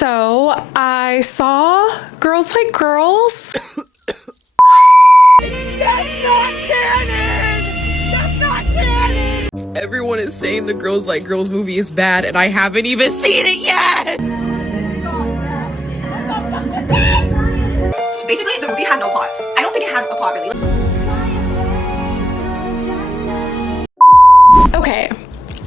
So I saw Girls Like Girls. That's not canon! That's not canon! Everyone is saying the Girls Like Girls movie is bad and I haven't even seen it yet! Basically, the movie had no plot. I don't think it had a plot really. Okay.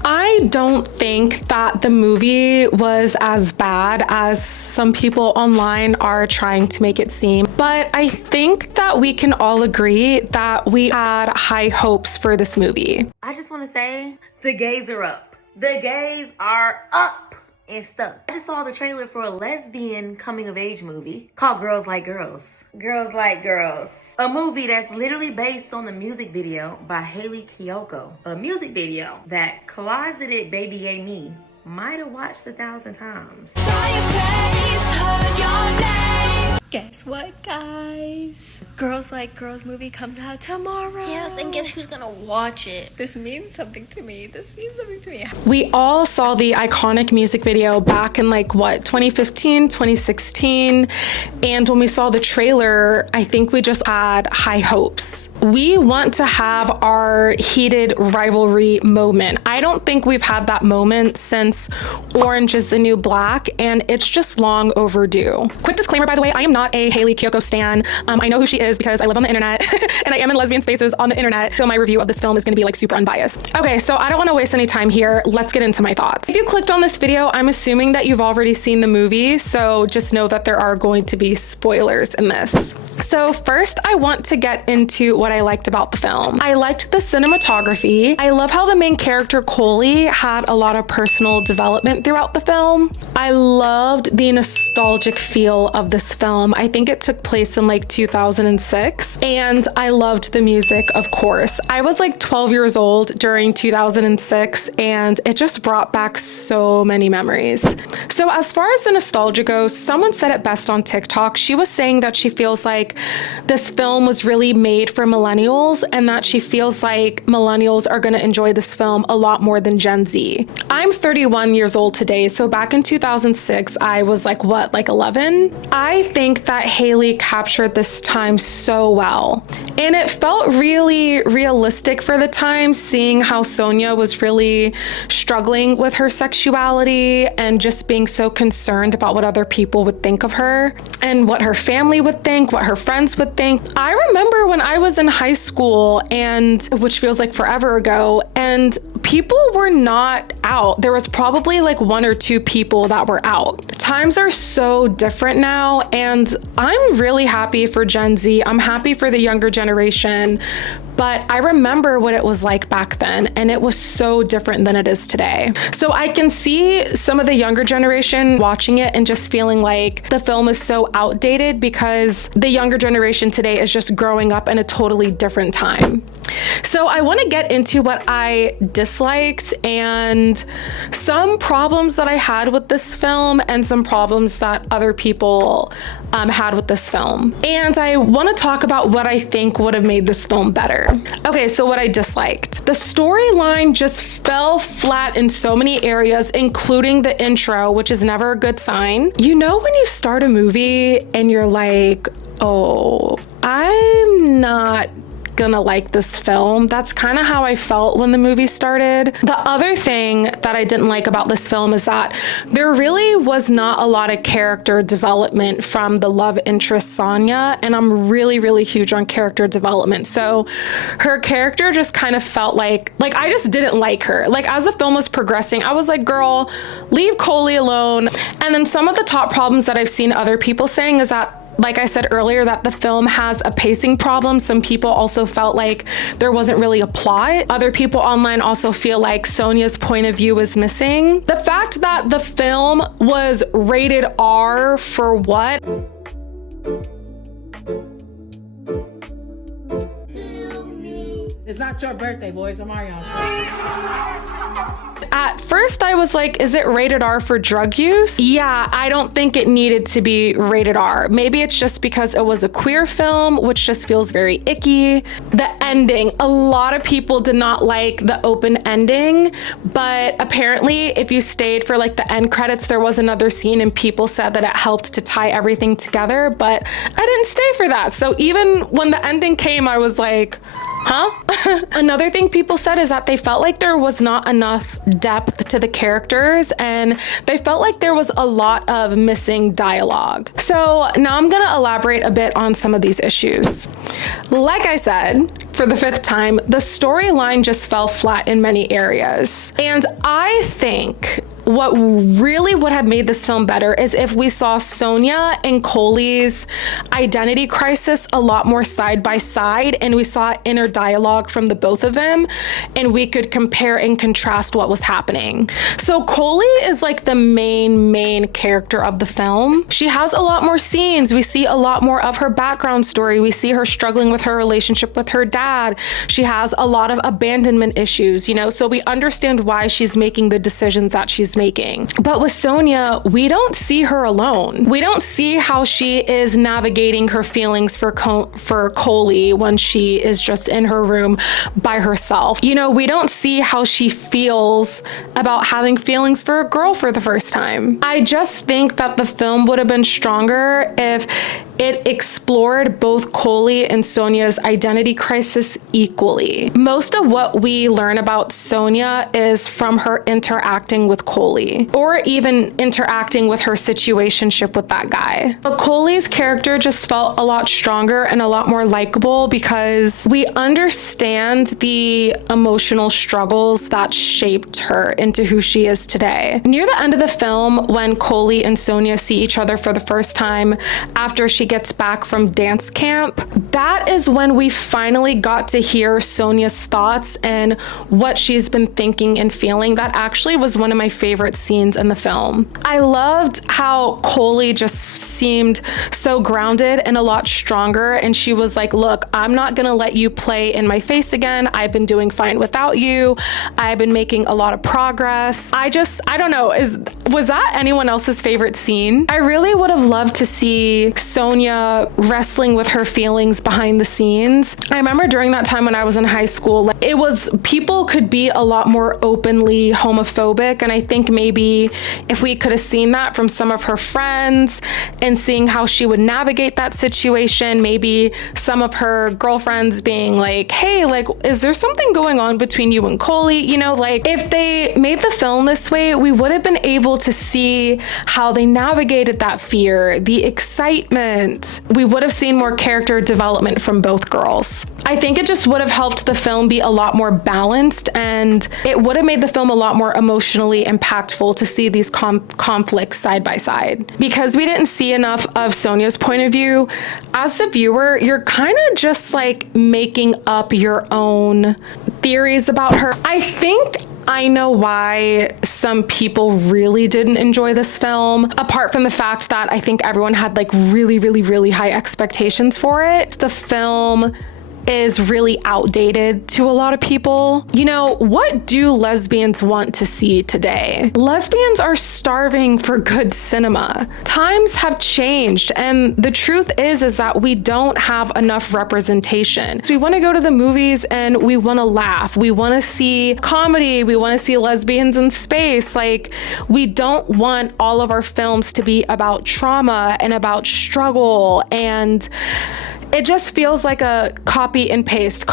I don't think that the movie was as bad as some people online are trying to make it seem, but I think that we can all agree that we had high hopes for this movie. I just want to say the gays are up. The gays are up and stuck. I just saw the trailer for a lesbian coming of age movie called Girls Like Girls. Girls Like Girls. A movie that's literally based on the music video by Haley Kiyoko. A music video that closeted baby A me might have watched 1,000 times. Saw your face, heard your name. Guess what, guys? Girls Like Girls movie comes out tomorrow. Yes, and guess who's gonna watch it? This means something to me. This means something to me. We all saw the iconic music video back in 2015, 2016. And when we saw the trailer, I think we just had high hopes. We want to have our heated rivalry moment. I don't think we've had that moment since Orange is the New Black, and it's just long overdue. Quick disclaimer, by the way, I am not a Haley Kiyoko stan. I know who she is because I live on the internet and I am in lesbian spaces on the internet, so my review of this film is going to be super unbiased. Okay, so I don't want to waste any time here. Let's get into my thoughts. If you clicked on this video, I'm assuming that you've already seen the movie, so just know that there are going to be spoilers in this. So first, I want to get into what I liked about the film. I liked the cinematography. I love how the main character, Coley, had a lot of personal development throughout the film. I loved the nostalgic feel of this film. I think it took place in 2006, and I loved the music, of course. I was 12 years old during 2006, and it just brought back so many memories. So as far as the nostalgia goes, someone said it best on TikTok. She was saying that she feels like this film was really made for millennials, and that she feels like millennials are going to enjoy this film a lot more than Gen Z. I'm 31 years old today, so back in 2006, I was 11? I think that Haley captured this time so well. And it felt really realistic for the time, seeing how Sonia was really struggling with her sexuality and just being so concerned about what other people would think of her and what her family would think, what her friends would think. I remember when I was in high school, and which feels like forever ago, and people were not out. There was probably 1 or 2 people that were out. Times are so different now, and I'm really happy for Gen Z. I'm happy for the younger generation, but I remember what it was like back then, and it was so different than it is today. So I can see some of the younger generation watching it and just feeling like the film is so outdated because the younger generation today is just growing up in a totally different time. So I want to get into what I disliked and some problems that I had with this film and some problems that other people had with this film. And I want to talk about what I think would have made this film better. Okay, so what I disliked. The storyline just fell flat in so many areas, including the intro, which is never a good sign. You know when you start a movie and you're like, oh, I'm not gonna like this film. That's kind of how I felt when the movie started. The other thing that I didn't like about this film is that there really was not a lot of character development from the love interest Sonia, and I'm really huge on character development. So her character just kind of felt like I just didn't like her. As the film was progressing, I was like, girl, leave Coley alone. And then some of the top problems that I've seen other people saying is that, like I said earlier, that the film has a pacing problem. Some people also felt like there wasn't really a plot. Other people online also feel like Sonia's point of view is missing. The fact that the film was rated R for what? It's not your birthday, boys. I'm Ariana. At first I was like, is it rated R for drug use? Yeah, I don't think it needed to be rated R. Maybe it's just because it was a queer film, which just feels very icky. The ending, a lot of people did not like the open ending, but apparently if you stayed for like the end credits, there was another scene and people said that it helped to tie everything together, but I didn't stay for that. So even when the ending came, I was like, huh? Another thing people said is that they felt like there was not enough depth to the characters and they felt like there was a lot of missing dialogue. So now I'm gonna elaborate a bit on some of these issues. Like I said, for the 5th time, the storyline just fell flat in many areas. And I think what really would have made this film better is if we saw Sonia and Coley's identity crisis a lot more side by side and we saw inner dialogue from the both of them and we could compare and contrast what was happening. So Coley is like the main character of the film. She has a lot more scenes. We see a lot more of her background story. We see her struggling with her relationship with her dad. She has a lot of abandonment issues, you know, so we understand why she's making the decisions that she's making. But with Sonia, we don't see her alone. We don't see how she is navigating her feelings for Coley when she is just in her room by herself. You know, we don't see how she feels about having feelings for a girl for the first time. I just think that the film would have been stronger if it explored both Coley and Sonia's identity crisis equally. Most of what we learn about Sonia is from her interacting with Coley, or even interacting with her situationship with that guy. But Coley's character just felt a lot stronger and a lot more likable because we understand the emotional struggles that shaped her into who she is today. Near the end of the film, when Coley and Sonia see each other for the first time after she gets back from dance camp, that is when we finally got to hear Sonia's thoughts and what she's been thinking and feeling. That actually was one of my favorite scenes in the film. I loved how Coley just seemed so grounded and a lot stronger, and she was like, look, I'm not gonna let you play in my face again. I've been doing fine without you. I've been making a lot of progress. I don't know, was that anyone else's favorite scene? I really would have loved to see Sonia wrestling with her feelings behind the scenes. I remember during that time when I was in high school, people could be a lot more openly homophobic, and I think maybe if we could have seen that from some of her friends and seeing how she would navigate that situation, maybe some of her girlfriends being like, hey, like, is there something going on between you and Coley? You know, like, if they made the film this way, we would have been able to see how they navigated that fear, the excitement. We would have seen more character development from both girls. I think it just would have helped the film be a lot more balanced, and it would have made the film a lot more emotionally impactful to see these conflicts side by side. Because we didn't see enough of Sonia's point of view, as the viewer, you're kind of just like making up your own theories about her. I think I know why some people really didn't enjoy this film, apart from the fact that I think everyone had like really high expectations for it. The film is really outdated to a lot of people. You know, what do lesbians want to see today? Lesbians are starving for good cinema. Times have changed, and the truth is that we don't have enough representation. So we want to go to the movies and we want to laugh. We want to see comedy. We want to see lesbians in space. Like, we don't want all of our films to be about trauma and about struggle, and it just feels like a copy and paste.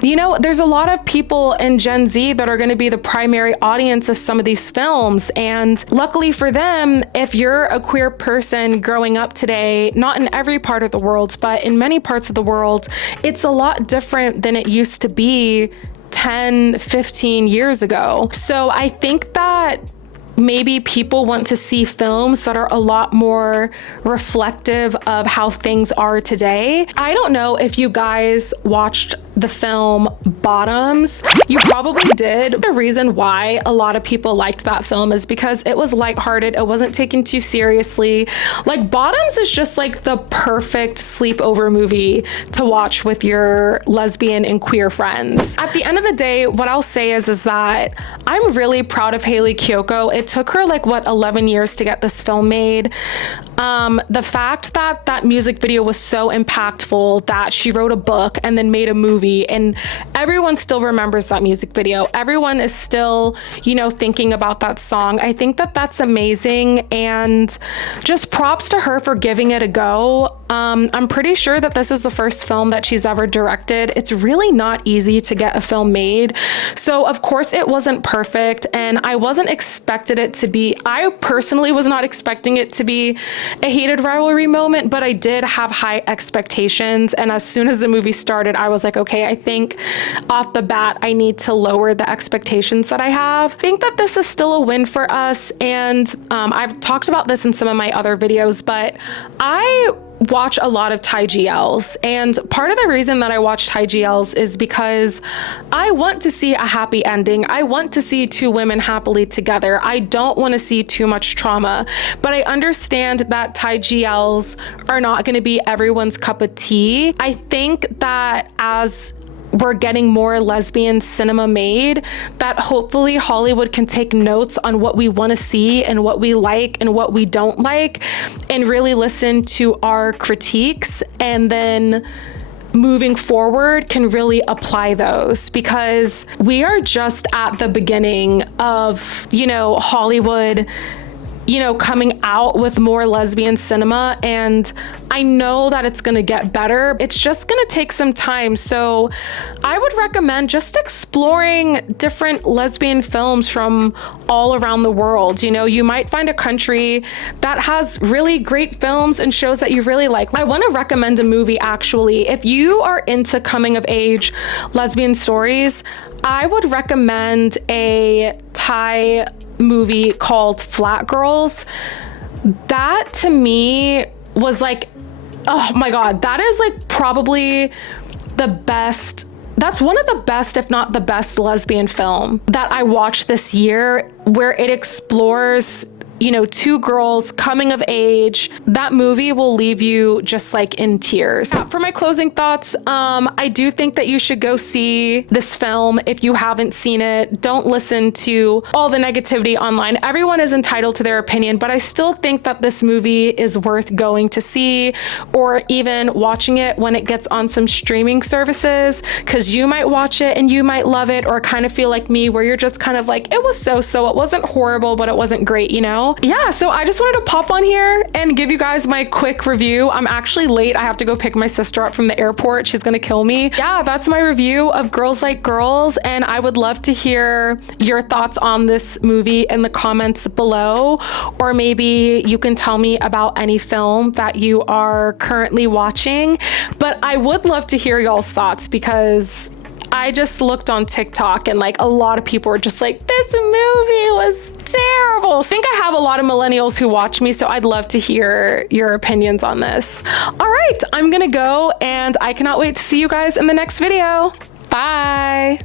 You know, there's a lot of people in Gen Z that are going to be the primary audience of some of these films. And luckily for them, if you're a queer person growing up today, not in every part of the world, but in many parts of the world, it's a lot different than it used to be 10, 15 years ago. So I think that maybe people want to see films that are a lot more reflective of how things are today. I don't know if you guys watched the film Bottoms? You probably did. The reason why a lot of people liked that film is because it was lighthearted. It wasn't taken too seriously. Like, Bottoms is just like the perfect sleepover movie to watch with your lesbian and queer friends. At the end of the day, what I'll say is that I'm really proud of Hayley Kiyoko. It took her like, what, 11 years to get this film made. The fact that that music video was so impactful that she wrote a book and then made a movie, and everyone still remembers that music video. Everyone is still, you know, thinking about that song. I think that that's amazing, and just props to her for giving it a go. I'm pretty sure that this is the first film that she's ever directed. It's really not easy to get a film made. So of course it wasn't perfect, and I wasn't expected it to be, I personally was not expecting it to be a heated rivalry moment, but I did have high expectations. And as soon as the movie started, I was like, okay, I think off the bat, I need to lower the expectations that I have. I think that this is still a win for us. And I've talked about this in some of my other videos, but I watch a lot of Thai GLs, and part of the reason that I watch Thai GLs is because I want to see a happy ending. I want to see two women happily together. I don't want to see too much trauma, but I understand that Thai GLs are not going to be everyone's cup of tea. I think that as we're getting more lesbian cinema made, that hopefully Hollywood can take notes on what we want to see and what we like and what we don't like, and really listen to our critiques, and then moving forward can really apply those, because we are just at the beginning of, you know, Hollywood, you know, coming out with more lesbian cinema, and I know that it's gonna get better. It's just gonna take some time. So I would recommend just exploring different lesbian films from all around the world. You know, you might find a country that has really great films and shows that you really like. I wanna recommend a movie, actually. If you are into coming of age lesbian stories, I would recommend a Thai movie called Flat Girls. That to me was like, oh my God, that is like probably the best. That's one of the best, if not the best, lesbian film that I watched this year, where it explores, you know, two girls coming of age. That movie will leave you just like in tears. For my closing thoughts, I do think that you should go see this film if you haven't seen it. Don't listen to all the negativity online. Everyone is entitled to their opinion, but I still think that this movie is worth going to see, or even watching it when it gets on some streaming services, because you might watch it and you might love it, or kind of feel like me, where you're just kind of like, it was so-so. It wasn't horrible, but it wasn't great, you know? Yeah, so I just wanted to pop on here and give you guys my quick review. I'm actually late. I have to go pick my sister up from the airport. She's gonna kill me. Yeah, that's my review of Girls Like Girls, and I would love to hear your thoughts on this movie in the comments below, or maybe you can tell me about any film that you are currently watching. But I would love to hear y'all's thoughts, because I just looked on TikTok and like a lot of people were just like, this movie was terrible. I think I have a lot of millennials who watch me, so I'd love to hear your opinions on this. All right, I'm gonna go, and I cannot wait to see you guys in the next video. Bye.